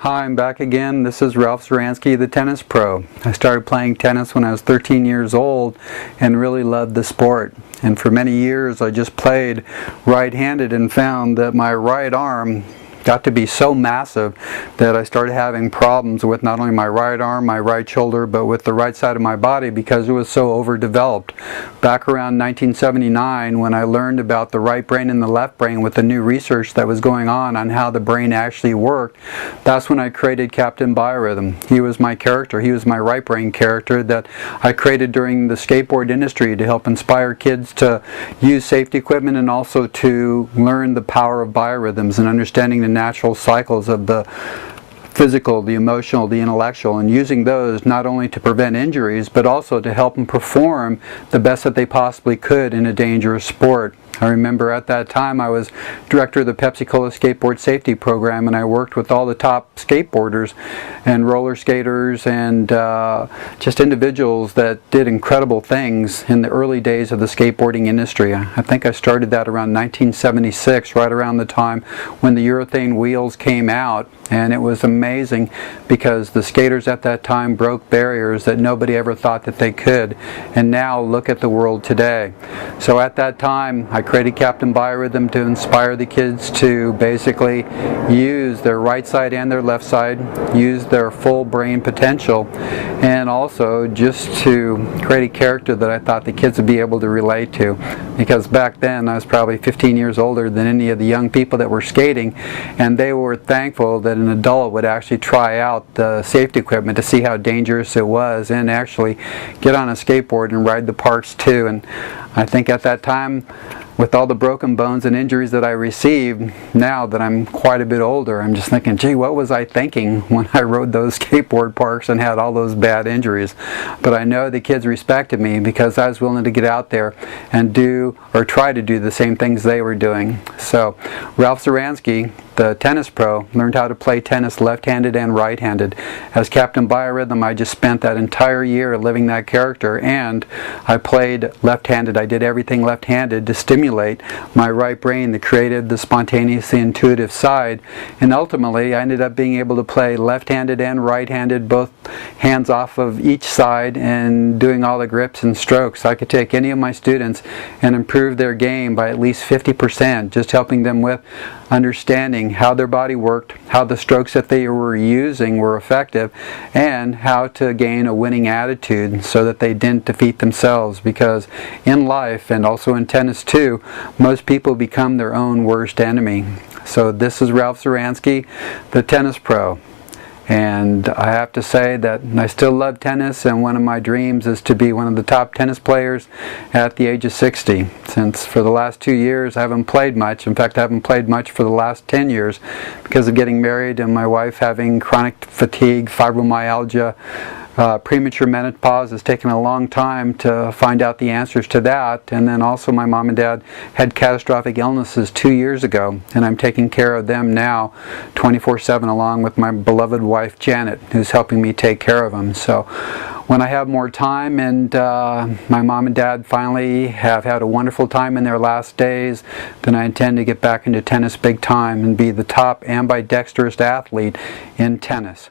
Hi, I'm back again. This is Ralph Zuranski, the tennis pro. I started playing tennis when I was 13 years old and really loved the sport. And for many years I just played right-handed and found that my right arm got to be so massive that I started having problems with not only my right arm, my right shoulder, but with the right side of my body because it was so overdeveloped. Back around 1979, when I learned about the right brain and the left brain with the new research that was going on how the brain actually worked, that's when I created Captain Biorhythm. He was my character. He was my right brain character that I created during the skateboard industry to help inspire kids to use safety equipment and also to learn the power of biorhythms and understanding the natural cycles of the physical, the emotional, the intellectual, and using those not only to prevent injuries but also to help them perform the best that they possibly could in a dangerous sport. I remember at that time I was director of the Pepsi-Cola Skateboard Safety Program, and I worked with all the top skateboarders and roller skaters and just individuals that did incredible things in the early days of the skateboarding industry. I think I started that around 1976, right around the time when the urethane wheels came out, and it was amazing because the skaters at that time broke barriers that nobody ever thought that they could, and now look at the world today. So at that time I created Captain Biorhythm to inspire the kids to basically use their right side and their left side, use their full brain potential, and also just to create a character that I thought the kids would be able to relate to, because back then I was probably 15 years older than any of the young people that were skating, and they were thankful that an adult would actually try out the safety equipment to see how dangerous it was and actually get on a skateboard and ride the parks too. And I think at that time, with all the broken bones and injuries that I received, now that I'm quite a bit older, I'm just thinking, gee, what was I thinking when I rode those skateboard parks and had all those bad injuries? But I know the kids respected me because I was willing to get out there and do or try to do the same things they were doing. So Ralph Zuranski, the tennis pro, learned how to play tennis left-handed and right-handed. As Captain Biorhythm, I just spent that entire year living that character, and I played left-handed. I did everything left-handed to stimulate my right brain, the creative, the spontaneous, the intuitive side, and ultimately I ended up being able to play left-handed and right-handed, both hands off of each side, and doing all the grips and strokes. I could take any of my students and improve their game by at least 50%, just helping them with understanding how their body worked, how the strokes that they were using were effective, and how to gain a winning attitude so that they didn't defeat themselves, because in life and also in tennis too, most people become their own worst enemy. So this is Ralph Zuranski, the tennis pro. And I have to say that I still love tennis, and one of my dreams is to be one of the top tennis players at the age of 60. Since for the last 2 years I haven't played much. In fact, I haven't played much for the last 10 years because of getting married and my wife having chronic fatigue, fibromyalgia. Premature menopause has taken a long time to find out the answers to that, and then also my mom and dad had catastrophic illnesses 2 years ago, and I'm taking care of them now 24/7 along with my beloved wife Janet, who's helping me take care of them. So when I have more time and my mom and dad finally have had a wonderful time in their last days, then I intend to get back into tennis big time and be the top ambidextrous athlete in tennis.